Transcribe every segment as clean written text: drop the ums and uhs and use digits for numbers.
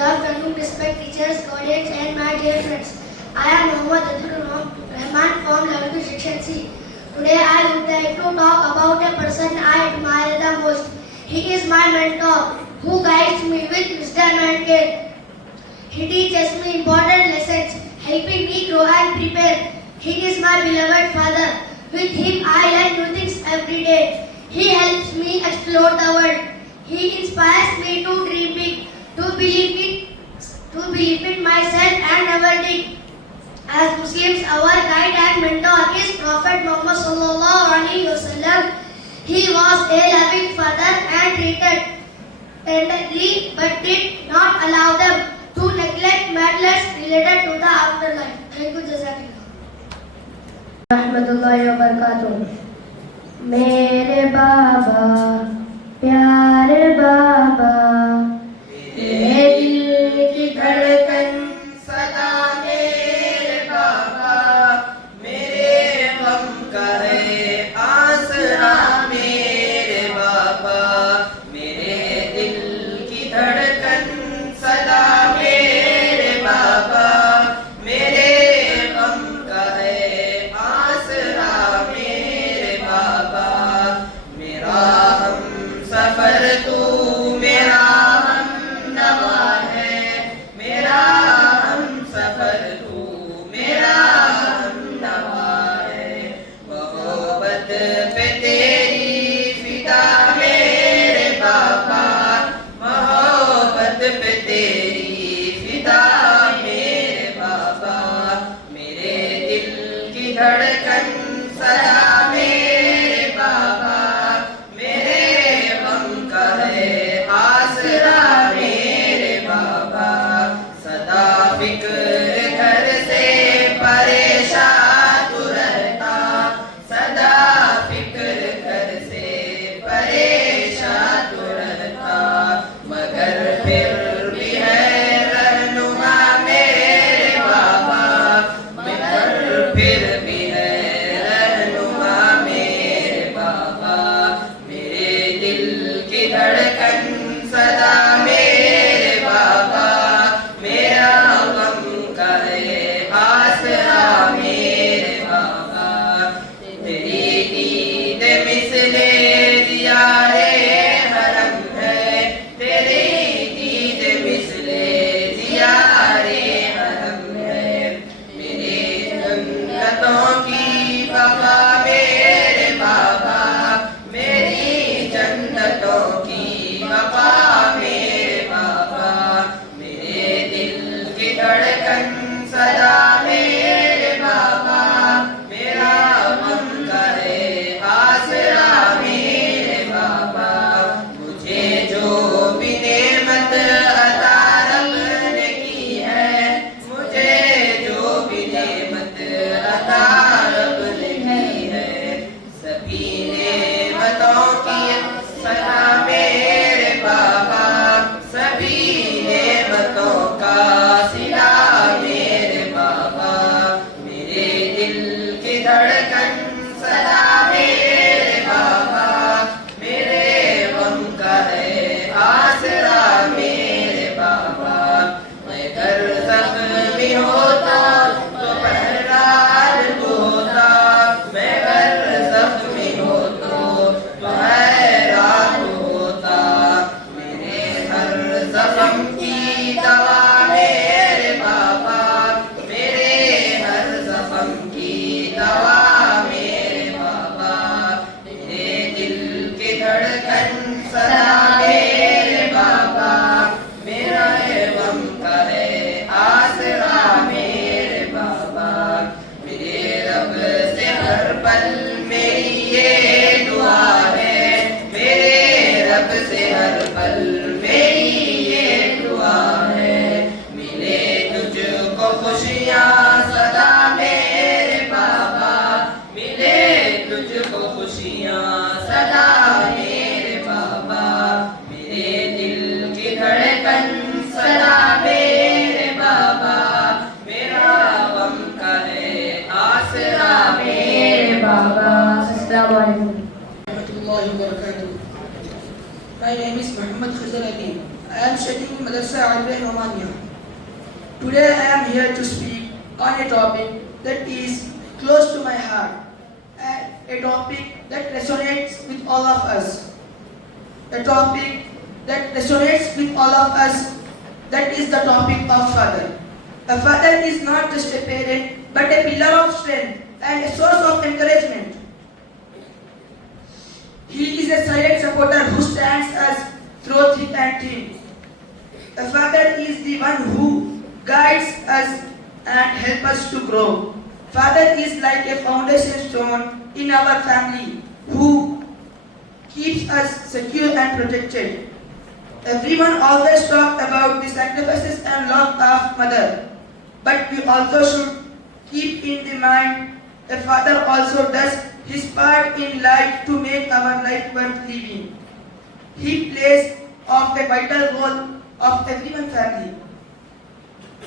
Good afternoon, respect teachers, guardians, and my dear friends. I am Mohammad Abdul Rahman from Level Section C. Today I would like to talk about a person I admire the most. He is my mentor, who guides me with wisdom and care. He teaches me important lessons, helping me grow and prepare. He is my beloved father. With him I learn new things every day. He helps me explore the world. He inspires me to dream big, to believe in myself and never dig. As Muslims, our guide and mentor is Prophet Muhammad sallallahu alaihi wasallam. He was a loving father and treated tenderly, but did not allow them to neglect matters related to the afterlife. Thank you, Jazakallah. रहमतुल्लाहि व बरकातुहू। मेरे बाबा प्यारे बाबा, मेरे दिल की धड़कन सदा मेरे बाबा, मेरे गम का है आसरा मेरे बाबा, मेरे दिल की धड़कन सदा मेरे बाबा, मेरे गम का है आसरा मेरे बाबा, मेरा हम सफर तू मेरा हम नवा है, मेरा हम सफर तू मेरा हम नवा है, मोहब्बत पे तेरी फिदा मेरे बाबा, मोहब्बत पे तेरी फिदा मेरे बाबा, मेरे दिल की धड़कन सदा मेरे बाबा, मेरे गम का है आसरा मेरे बाबा, सदा फिक्र घर से परेशान तू रहता, सदा फिक्र घर से परेशान तू रहता, मगर फिर भी है रहनुमा मेरे बाबा, मगर फिर भी है रहनुमा मेरे बाबा, मेरे दिल की धड़कन सदा मेरे बाबा, मेरा गम का है आसरा मेरे बाबा, तेरी दीद मिसले दियारे हरम है, तेरी दीद मिसले दियारे हरम है, मेरे जन्नतों की वफा मेरे बाबा, मेरी जन्नतों की वफा मेरे बाबा, मेरे दिल की धड़कन सदा मेरे बाबा, मेरा गम का है आसरा मेरे बाबा, मुझे जो भी नेमत अता रब ने की है, मुझे जो भी नेमत अता रब ने की है, सभी नेमतों की सदा मेरे बाबा, सभी नेमतों का सिला मेरे बाबा, मेरे दिल की धड़कन सदा मेरे बाबा, मेरे गम का है आसरा मेरे बाबा, मैं कर जख्मी होता तो पहरार होता, मैं कर जख्मी होता तो हैरान होता, मेरे हर जख्म की दवा मेरे बाबा, मेरे हर जख्म की दवा मेरे बाबा, मेरे दिल की धड़कन सदा मेरे बाबा, मेरा गम का है आसरा मेरे बाबा, मेरे रब से हर पल मेरी ये दुआ है, मेरे रब से हर पल मेरी ये दुआ है, मिले तुझको खुशियाँ सदा मेरे बाबा, मिले तुझको खुशियाँ सदा मेरे बाबा, मेरे दिल की धड़कन सदा मेरे बाबा, मेरा गम का है आसरा मेरे बाबा। अस्सलामु अलैकुम। Warahmatullahi wabarakatuh. My name is Muhammad Khazar Ali. I am studying in Madrasa Al-Ibrahim Romania. Today I am here to speak on a topic that is close to my heart and a topic that resonates with all of us. A topic that resonates with all of us, that is the topic of father. A father is not just a parent but a pillar of strength and a source of encouragement. He is a silent supporter who stands us through thick and thin. A father is the one who guides us and helps us to grow. Father is like a foundation stone in our family who keeps us secure and protected. Everyone always talks about the sacrifices and love of mother, but we also should keep in the mind a father also does his part in life to make our life worth living. He plays of a vital role of everyone's family.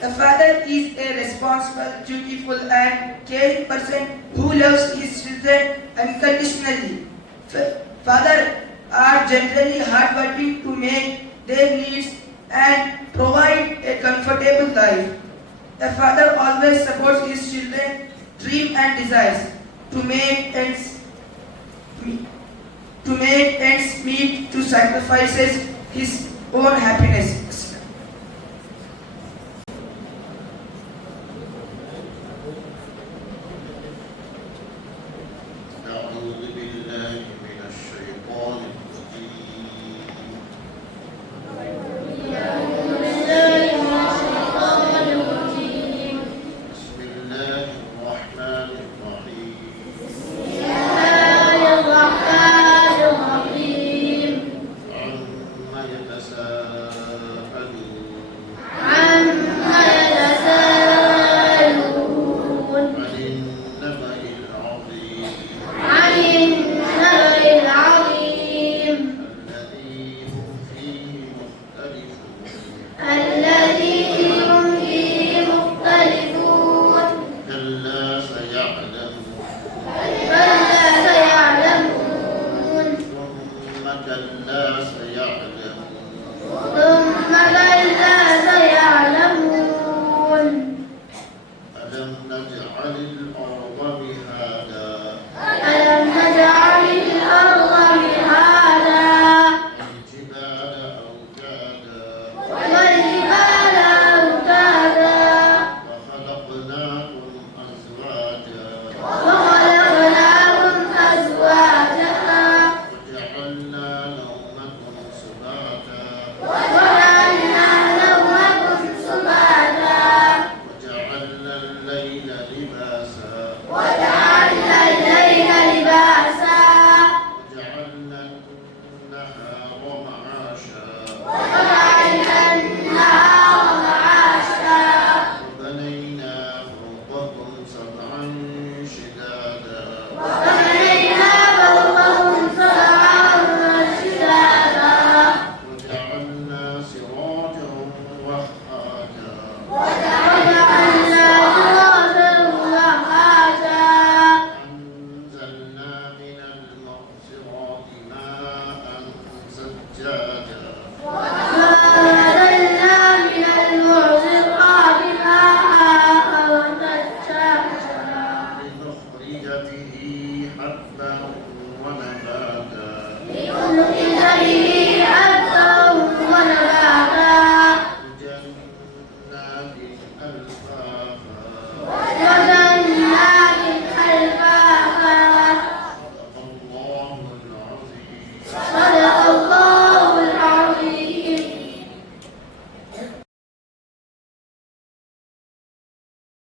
A father is a responsible, dutiful and caring person who loves his children unconditionally. Fathers are generally hardworking to make their needs and provide a comfortable life. A father always supports his children's dreams and desires to make ends meet, to sacrifices his own happiness.